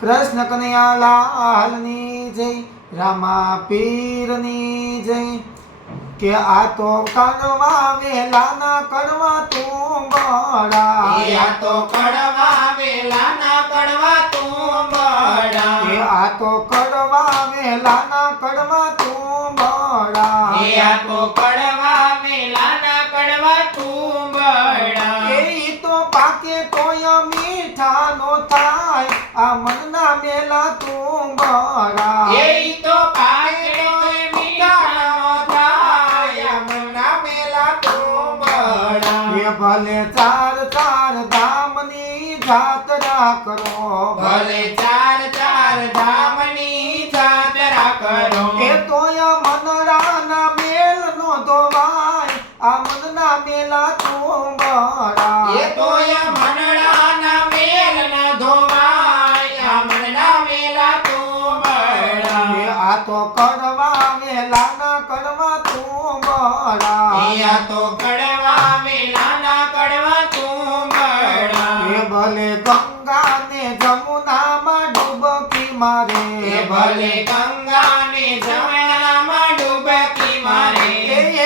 કૃષ્ણ કનૈયા લાલની જય, રામા પીરની જય। કે આ તો કડવા વેલાના કડવા તુંબડા, આ તો કડવા વેલાના કડવા તુંબડા, કે આ તો કડવા વેલાના કડવા તુંબડા, આ તો કડવા વેલાના કડવા તુંબડા। એ તો પાકે તોય મીઠા નો થાય આ મનના મેલા તુંબડા, એ તો પાકે તોય મીઠા નો થાય મનના મેલા તુંબડા। એ ભલે ચાર ચાર ધામની જાત્રા કરો, ભલે ચાર ચાર ધામની જાત્રા કરો, એ તોય મનડાના મેલ નો ધોવાય આ મનના મેલા તુંબડા, એ તોય મનડાના મેલ ન ધોવાય આ મનના મેલા તુંબડા। એ આ તો કડવા વેલાના કડવા તુંબડા, આ તો કડવા વેલાના કડવા તુંબડા। એ ભલે ગંગા ને જમુનામાં ડૂબકી મારે, એ ભલે ગંગા ને જમનામાં ડૂબકી મારે,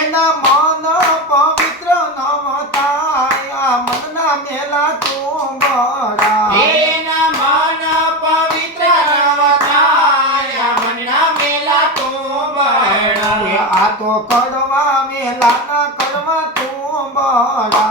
એના મન પવિત્ર નવ થાય આ મનના મેલા તુંબડા, એના મન પવિત્ર નવ થાય આ મનના મેલા તુંબડા। એ આ તો કડવા વેલાના કડવા તુંબડા,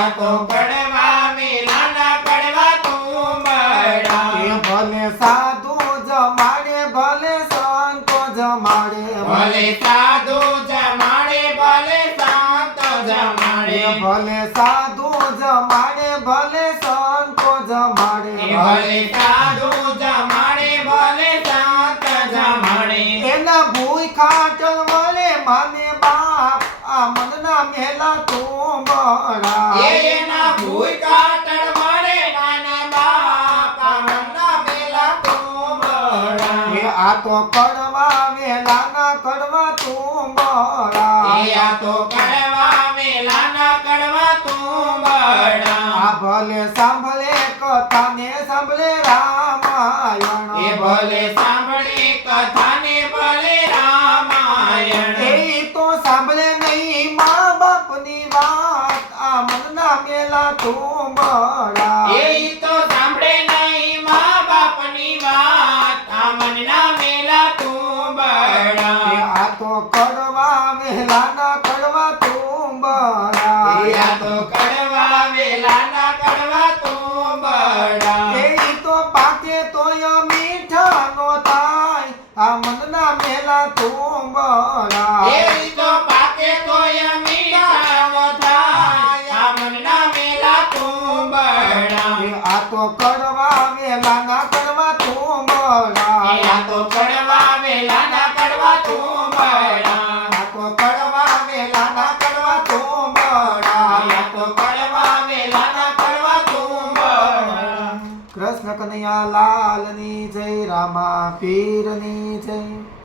આ તો કડવા વેલાના કડવા તુંબડા। એ ભલે સાધુ જમાડે ભલે સંતો જમાડે, ભલે સાધુ જમાડે ભલે સંત જમાડે, એ ભલે સાધુ જમાડે ભલે સંતો જમાડે, ભલે સાધુ જમાડે ભલે સંત જમાડે, એના ભૂઈ ખાટલ વળે માને બાપ આ મનના મેલા તુંબડા, એના ભૂઈ કાટળ મળે નાના બાપ આ મનના મેલા તુંબડા। એ આ તો કડવા વેલાના કડવા તુંબડા, આ તો કડવા વેલાના કડવા તુંબડા। આ ભલે સાંભળે કથા ને સાંભળે રામાયણ, એ ભલે સાંભળે કથા ને ભલે રામાયણ, એ તો સાંભળે નહીં મા બાપની વાત આ મનના મેલા તુંબડા, એ તો સાંભળે નહીં મા બાપની વાત આ મનના મેલા તુંબડા। એ આ તો કડવા વેલાના કડવા તુંબડા, આ તો કડવા વેલાના કડવા તુંબડા। એ તો પાકે તોય મીઠા નો થાય આ મનના મેલા તુંબડા, એ તો પાકે તોય મીઠા થાય આ મનના મેલા તુંબડા। એ આ તો કડવા વેલાના કડવા તુંબડા, આ તો કડવા વેલાના કડવા તુંબડા। આ તો કડવા વેલાના કડવા તુંબડા, આ તો કડવા વેલાના કડવા તુંબડા। કૃષ્ણ કનૈયા લાલની જય, રામા પીરની જય।